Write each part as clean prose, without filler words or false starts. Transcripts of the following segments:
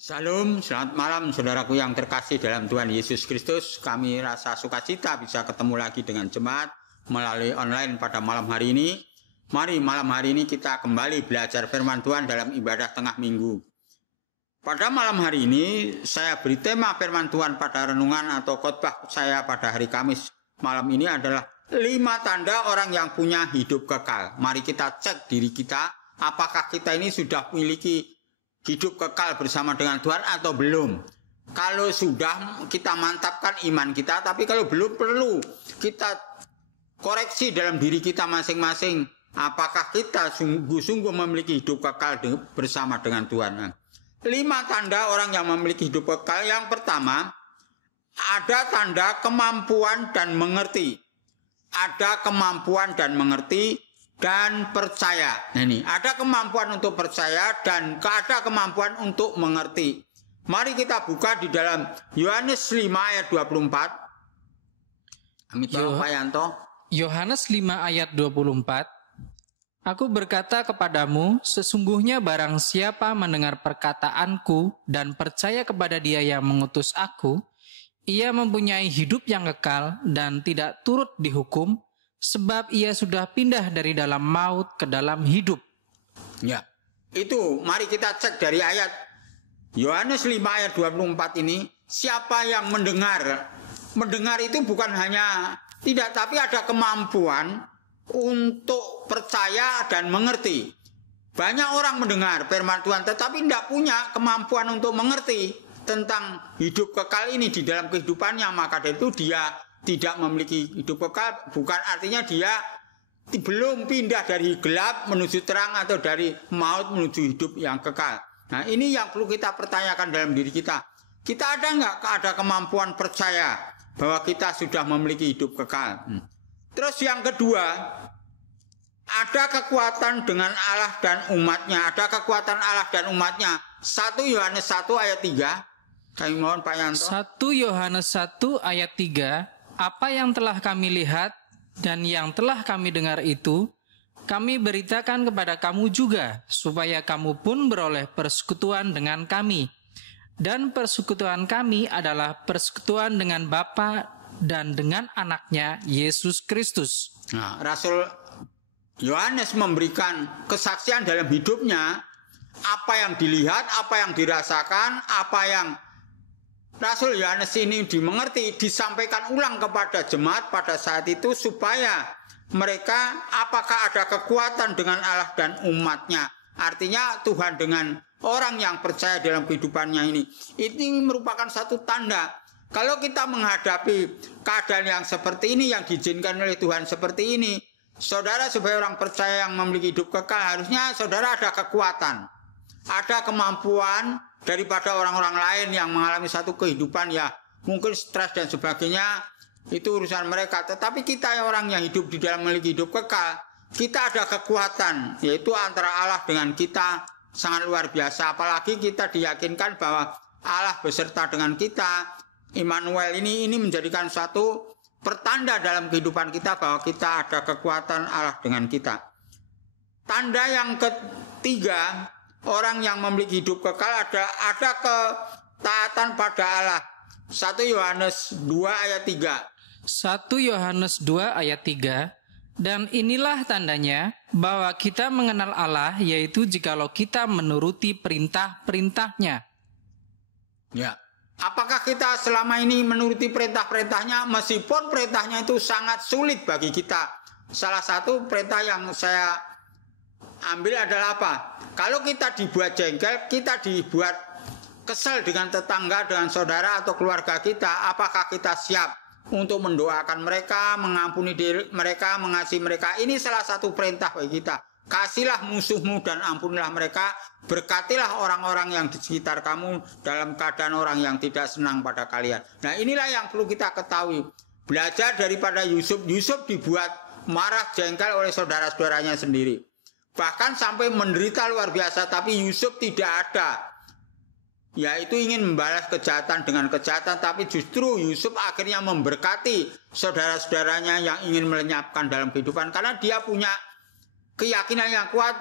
Salam, selamat malam saudaraku yang terkasih dalam Tuhan Yesus Kristus. Kami rasa sukacita bisa ketemu lagi dengan jemaat melalui online pada malam hari ini. Mari malam hari ini kita kembali belajar firman Tuhan dalam ibadah tengah minggu. Pada malam hari ini saya beri tema firman Tuhan pada renungan atau khotbah saya pada hari Kamis malam ini adalah 5 tanda orang yang punya hidup kekal. Mari kita cek diri kita, apakah kita ini sudah memiliki hidup kekal bersama dengan Tuhan atau belum. Kalau sudah, kita mantapkan iman kita, tapi kalau belum, perlu kita koreksi dalam diri kita masing-masing, apakah kita sungguh-sungguh memiliki hidup kekal bersama dengan Tuhan. 5 tanda orang yang memiliki hidup kekal. Yang pertama, ada tanda kemampuan dan mengerti. Ada kemampuan dan mengerti dan percaya. Nah, ini ada kemampuan untuk percaya dan ada kemampuan untuk mengerti. Mari kita buka di dalam Yohanes 5 ayat 24. Kami tolong Pak Yanto. Yohanes 5 ayat 24. Aku berkata kepadamu, sesungguhnya barang siapa mendengar perkataanku dan percaya kepada Dia yang mengutus aku, ia mempunyai hidup yang kekal dan tidak turut dihukum, sebab ia sudah pindah dari dalam maut ke dalam hidup. Ya, itu mari kita cek dari ayat Yohanes 5 ayat 24 ini. Siapa yang mendengar? Mendengar itu bukan hanya tidak, tapi ada kemampuan untuk percaya dan mengerti. Banyak orang mendengar firman Tuhan tetapi tidak punya kemampuan untuk mengerti tentang hidup kekal ini di dalam kehidupannya. Maka dari itu dia tidak memiliki hidup kekal, bukan artinya dia belum pindah dari gelap menuju terang atau dari maut menuju hidup yang kekal. Nah, ini yang perlu kita pertanyakan dalam diri kita. Kita ada nggak ada kemampuan percaya bahwa kita sudah memiliki hidup kekal? Terus yang kedua, ada kekuatan dengan Allah dan umatnya. Ada kekuatan Allah dan umatnya. 1 Yohanes 1 ayat 3. Kami mohon Pak Yanto. 1 Yohanes 1 ayat 3. Apa yang telah kami lihat dan yang telah kami dengar itu, kami beritakan kepada kamu juga, supaya kamu pun beroleh persekutuan dengan kami. Dan persekutuan kami adalah persekutuan dengan Bapa dan dengan anaknya, Yesus Kristus. Nah, Rasul Yohanes memberikan kesaksian dalam hidupnya, apa yang dilihat, apa yang dirasakan, apa yang Rasul Yohanes ini dimengerti, disampaikan ulang kepada jemaat pada saat itu supaya mereka apakah ada kekuatan dengan Allah dan umatnya. Artinya Tuhan dengan orang yang percaya dalam kehidupannya ini. Ini merupakan satu tanda. Kalau kita menghadapi keadaan yang seperti ini, yang diizinkan oleh Tuhan seperti ini, saudara sebagai orang percaya yang memiliki hidup kekal, harusnya saudara ada kekuatan, ada kemampuan daripada orang-orang lain yang mengalami satu kehidupan ya mungkin stres dan sebagainya, itu urusan mereka. Tetapi kita orang yang hidup di dalam memiliki hidup kekal, kita ada kekuatan, yaitu antara Allah dengan kita sangat luar biasa. Apalagi kita diyakinkan bahwa Allah beserta dengan kita. Immanuel ini menjadikan suatu pertanda dalam kehidupan kita bahwa kita ada kekuatan Allah dengan kita. Tanda yang ketiga, orang yang memiliki hidup kekal ada ketaatan pada Allah. 1 Yohanes 2 ayat 3. 1 Yohanes 2 ayat 3. Dan inilah tandanya bahwa kita mengenal Allah, yaitu jikalau kita menuruti perintah-perintahnya. Ya. Apakah kita selama ini menuruti perintah-perintahnya, meskipun perintahnya itu sangat sulit bagi kita? Salah satu perintah yang saya ambil adalah apa? Kalau kita dibuat jengkel, kita dibuat kesel dengan tetangga, dengan saudara atau keluarga kita, apakah kita siap untuk mendoakan mereka, mengampuni diri mereka, mengasihi mereka? Ini salah satu perintah bagi kita. Kasihlah musuhmu dan ampunilah mereka, berkatilah orang-orang yang di sekitar kamu dalam keadaan orang yang tidak senang pada kalian. Nah, inilah yang perlu kita ketahui. Belajar daripada Yusuf. Yusuf dibuat marah jengkel oleh saudara-saudaranya sendiri. Bahkan sampai menderita luar biasa, tapi Yusuf tidak ada, yaitu ingin membalas kejahatan dengan kejahatan, tapi justru Yusuf akhirnya memberkati saudara-saudaranya yang ingin melenyapkan dalam kehidupan, karena dia punya keyakinan yang kuat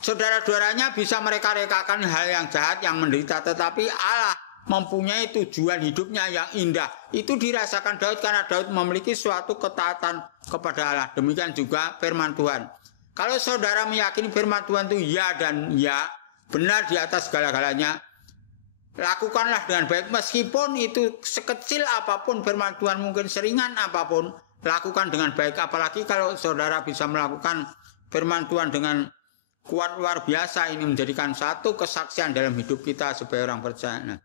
saudara-saudaranya bisa mereka rekakan hal yang jahat, yang menderita, tetapi Allah mempunyai tujuan hidupnya yang indah. Itu dirasakan Daud karena Daud memiliki suatu ketaatan kepada Allah. Demikian juga firman Tuhan. Kalau saudara meyakini firman Tuhan itu ya dan ya, benar di atas segala-galanya, lakukanlah dengan baik. Meskipun itu sekecil apapun firman Tuhan, mungkin seringan apapun, lakukan dengan baik. Apalagi kalau saudara bisa melakukan firman Tuhan dengan kuat luar biasa, ini menjadikan satu kesaksian dalam hidup kita sebagai orang percaya. Nah,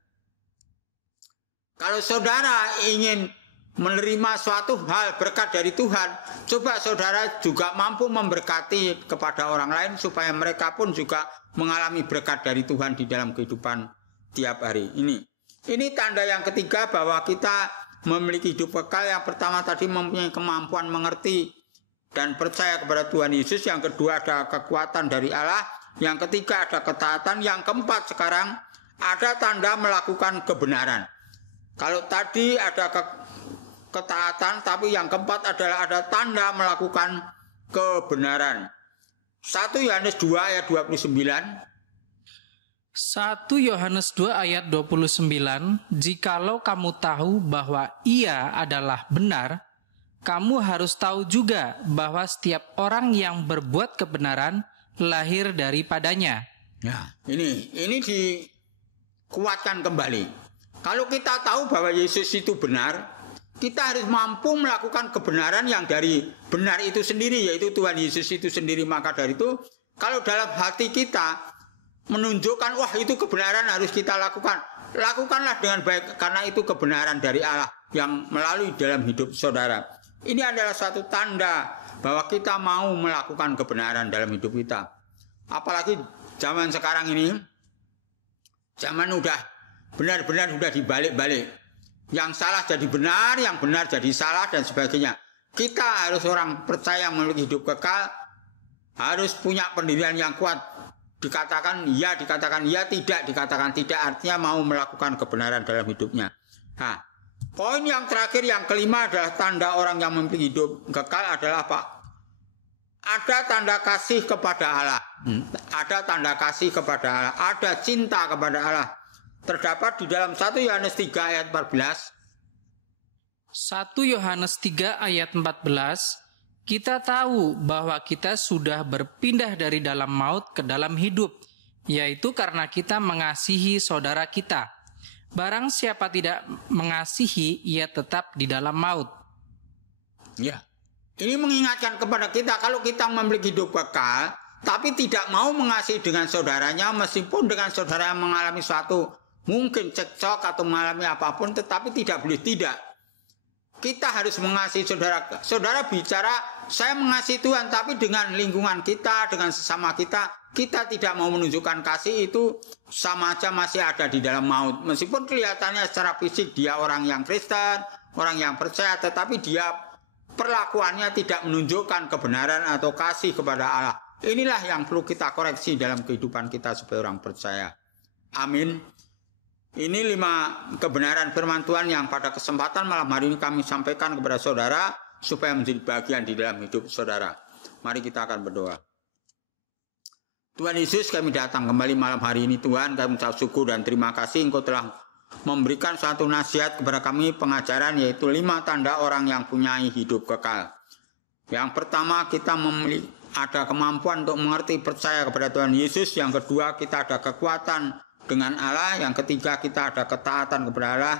kalau saudara ingin menerima suatu hal berkat dari Tuhan, coba saudara juga mampu memberkati kepada orang lain supaya mereka pun juga mengalami berkat dari Tuhan di dalam kehidupan tiap hari. Ini tanda yang ketiga bahwa kita memiliki hidup kekal. Yang pertama tadi mempunyai kemampuan mengerti dan percaya kepada Tuhan Yesus. Yang kedua ada kekuatan dari Allah. Yang ketiga ada ketaatan. Yang keempat sekarang ada tanda melakukan kebenaran. Kalau tadi ada ketaatan, tapi yang keempat adalah ada tanda melakukan kebenaran. 1 Yohanes 2 ayat 29. 1 Yohanes 2 ayat 29, jikalau kamu tahu bahwa Ia adalah benar, kamu harus tahu juga bahwa setiap orang yang berbuat kebenaran lahir daripadanya. Nah, ini dikuatkan kembali. Kalau kita tahu bahwa Yesus itu benar, kita harus mampu melakukan kebenaran yang dari benar itu sendiri, yaitu Tuhan Yesus itu sendiri. Maka dari itu, kalau dalam hati kita menunjukkan, wah itu kebenaran harus kita lakukan, lakukanlah dengan baik, karena itu kebenaran dari Allah yang melalui dalam hidup saudara. Ini adalah satu tanda bahwa kita mau melakukan kebenaran dalam hidup kita. Apalagi zaman sekarang ini, zaman udah benar-benar sudah dibalik-balik. Yang salah jadi benar, yang benar jadi salah, dan sebagainya. Kita harus orang percaya memiliki hidup kekal, harus punya pendirian yang kuat. Dikatakan ya, tidak, dikatakan tidak, artinya mau melakukan kebenaran dalam hidupnya. Nah, poin yang terakhir, yang kelima adalah tanda orang yang memiliki hidup kekal adalah apa? Ada tanda kasih kepada Allah. Ada tanda kasih kepada Allah. Ada cinta kepada Allah. Terdapat di dalam 1 Yohanes 3 ayat 14. 1 Yohanes 3 ayat 14, kita tahu bahwa kita sudah berpindah dari dalam maut ke dalam hidup, yaitu karena kita mengasihi saudara kita. Barang siapa tidak mengasihi, ia tetap di dalam maut. Ya, ini mengingatkan kepada kita, kalau kita memiliki hidup kekal, tapi tidak mau mengasihi dengan saudaranya, meskipun dengan saudara yang mengalami suatu mungkin cekcok atau mengalami apapun, tetapi tidak boleh tidak. Kita harus mengasihi saudara. Saudara bicara, saya mengasihi Tuhan, tapi dengan lingkungan kita, dengan sesama kita tidak mau menunjukkan kasih, itu sama aja masih ada di dalam maut. Meskipun kelihatannya secara fisik dia orang yang Kristen, orang yang percaya, tetapi dia perlakuannya tidak menunjukkan kebenaran atau kasih kepada Allah. Inilah yang perlu kita koreksi dalam kehidupan kita sebagai orang percaya. Amin. Ini 5 kebenaran firman Tuhan yang pada kesempatan malam hari ini kami sampaikan kepada saudara supaya menjadi bagian di dalam hidup saudara. Mari kita akan berdoa. Tuhan Yesus, kami datang kembali malam hari ini Tuhan, kami ucap syukur dan terima kasih Engkau telah memberikan suatu nasihat kepada kami, pengajaran, yaitu 5 tanda orang yang punya hidup kekal. Yang pertama, kita ada kemampuan untuk mengerti, percaya kepada Tuhan Yesus. Yang kedua, kita ada kekuatan dengan Allah. Yang ketiga, kita ada ketaatan kepada Allah.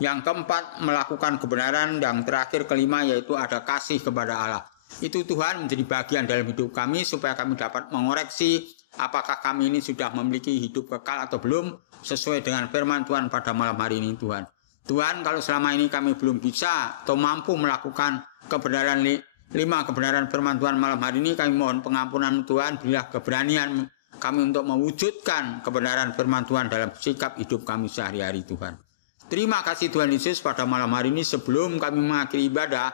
Yang keempat, melakukan kebenaran. Yang terakhir, kelima, yaitu ada kasih kepada Allah. Itu Tuhan menjadi bagian dalam hidup kami supaya kami dapat mengoreksi apakah kami ini sudah memiliki hidup kekal atau belum sesuai dengan firman Tuhan pada malam hari ini Tuhan. Tuhan, kalau selama ini kami belum bisa atau mampu melakukan kebenaran 5 kebenaran firman Tuhan malam hari ini, kami mohon pengampunan Tuhan, berilah keberanian kami untuk mewujudkan kebenaran firman Tuhan dalam sikap hidup kami sehari-hari Tuhan. Terima kasih Tuhan Yesus, pada malam hari ini sebelum kami mengakhiri ibadah,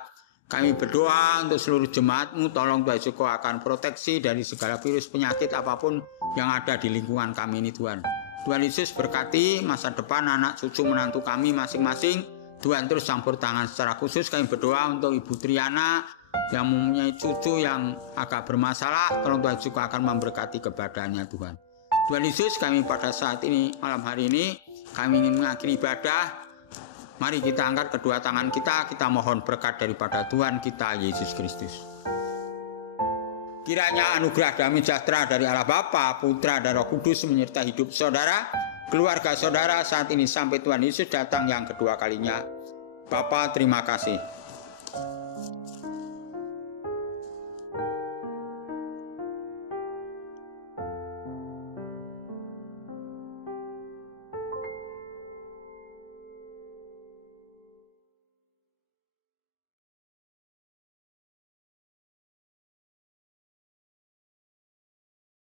kami berdoa untuk seluruh jemaat-Mu, tolong Tuhan Yesus akan proteksi dari segala virus penyakit apapun yang ada di lingkungan kami ini Tuhan. Tuhan Yesus berkati masa depan anak cucu menantu kami masing-masing. Tuhan terus campur tangan secara khusus. Kami berdoa untuk Ibu Triana, yang mempunyai cucu yang agak bermasalah, tolong Tuhan juga akan memberkati kepadanya Tuhan. Tuhan Yesus, kami pada saat ini, malam hari ini, kami ingin mengakhiri ibadah. Mari kita angkat kedua tangan kita mohon berkat daripada Tuhan kita Yesus Kristus. Kiranya anugerah damai sejahtera dari Allah Bapa, Putra, dan Roh Kudus menyertai hidup saudara, keluarga saudara saat ini sampai Tuhan Yesus datang yang kedua kalinya. Bapa, terima kasih.